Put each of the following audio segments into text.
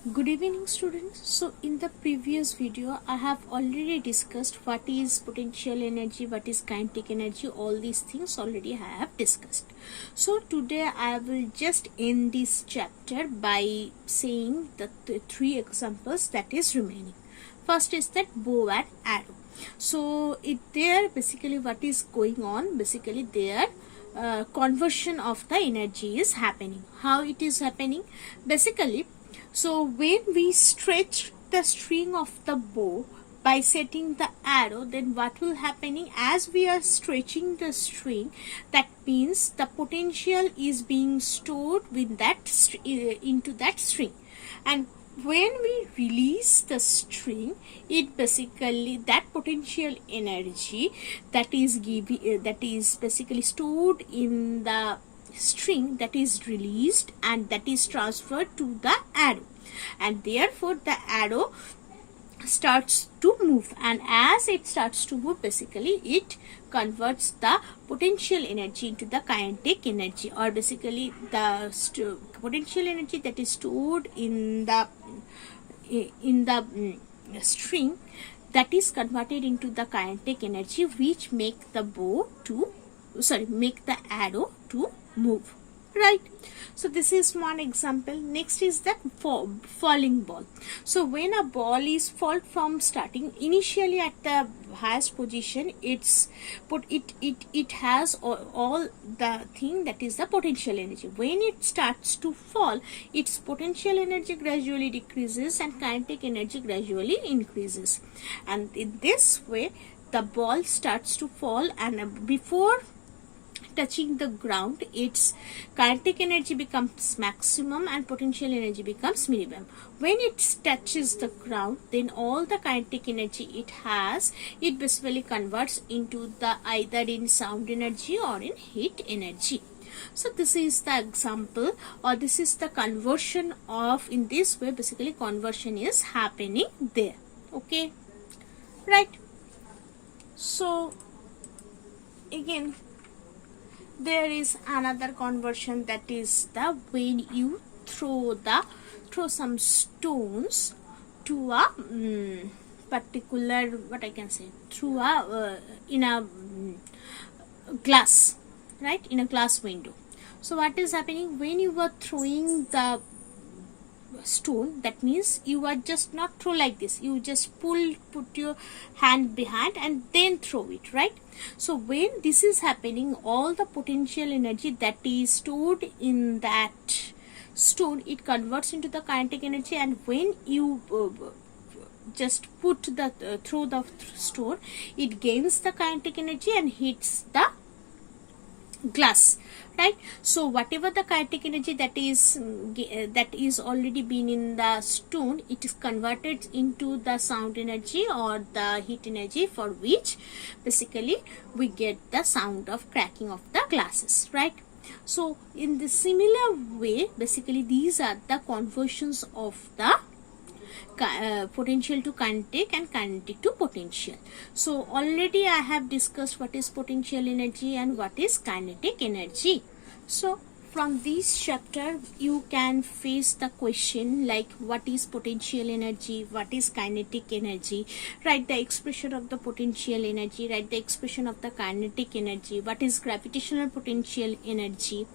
Good evening students. So in the previous video I have already discussed what is potential energy, what is kinetic energy, all these things already I have discussed. So today I will just end this chapter by saying the three examples that is remaining. First is that bow and arrow. So there basically what is going on, basically there conversion of the energy is happening. How it is happening? Basically, so when we stretch the string of the bow by setting the arrow, then what will happening as we are stretching the string, that means the potential is being stored with that into that string, and when we release the string, it basically that potential energy that is basically stored in the string, that is released and that is transferred to the arrow, and therefore the arrow starts to move, and as it starts to move, basically it converts the potential energy into the kinetic energy, or basically the potential energy that is stored in the string, that is converted into the kinetic energy, which make the arrow to move, right? So this is one example. Next is that falling ball. So when a ball is fall from starting initially at the highest position, it has all the thing that is the potential energy. When it starts to fall, its potential energy gradually decreases and kinetic energy gradually increases, and in this way the ball starts to fall, and before touching the ground, its kinetic energy becomes maximum and potential energy becomes minimum. When it touches the ground, then all the kinetic energy it has, it basically converts into the either in sound energy or in heat energy. So this is the example, or this is the conversion of, in this way basically conversion is happening there. Okay, right? So again, there is another conversion, that is the when you throw some stones to a particular, what I can say, through a in a glass, right, in a glass window. So what is happening when you are throwing the stone, that means you are just not throw like this, you just put your hand behind and then throw it, right? So when this is happening, all the potential energy that is stored in that stone, it converts into the kinetic energy, and when you just put the throw the stone, it gains the kinetic energy and hits the glass, right? So whatever the kinetic energy that is already been in the stone, it is converted into the sound energy or the heat energy, for which basically we get the sound of cracking of the glasses, right? So in the similar way, basically these are the conversions of the potential to kinetic and kinetic to potential. So already I have discussed what is potential energy and what is kinetic energy. So from this chapter you can face the question like, what is potential energy, what is kinetic energy, write the expression of the potential energy, write the expression of the kinetic energy, what is gravitational potential energy.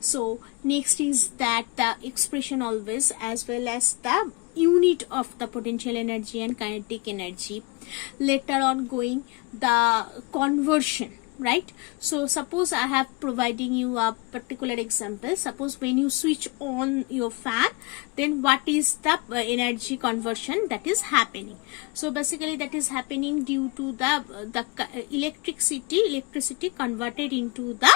So next is that the expression always, as well as the unit of the potential energy and kinetic energy. Later on going the conversion, right? So suppose I have providing you a particular example. Suppose when you switch on your fan, then what is the energy conversion that is happening? So basically that is happening due to the electricity converted into the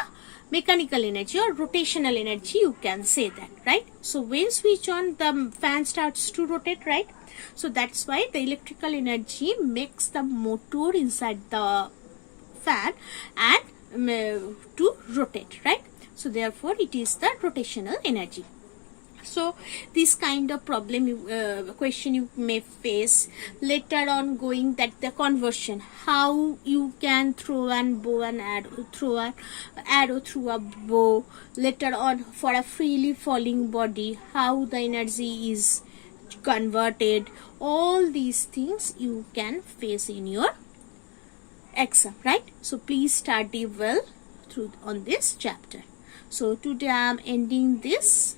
mechanical energy or rotational energy, you can say that, right? So when switch on, the fan starts to rotate, right? So that's why the electrical energy makes the motor inside the fan and to rotate, right? So therefore it is the rotational energy. So this kind of problem question you may face later on going, that the conversion, how you can throw an arrow through a bow. Later on, for a freely falling body, how the energy is converted, all these things you can face in your exam, right? So please study well through on this chapter. So today I am ending this.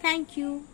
Thank you.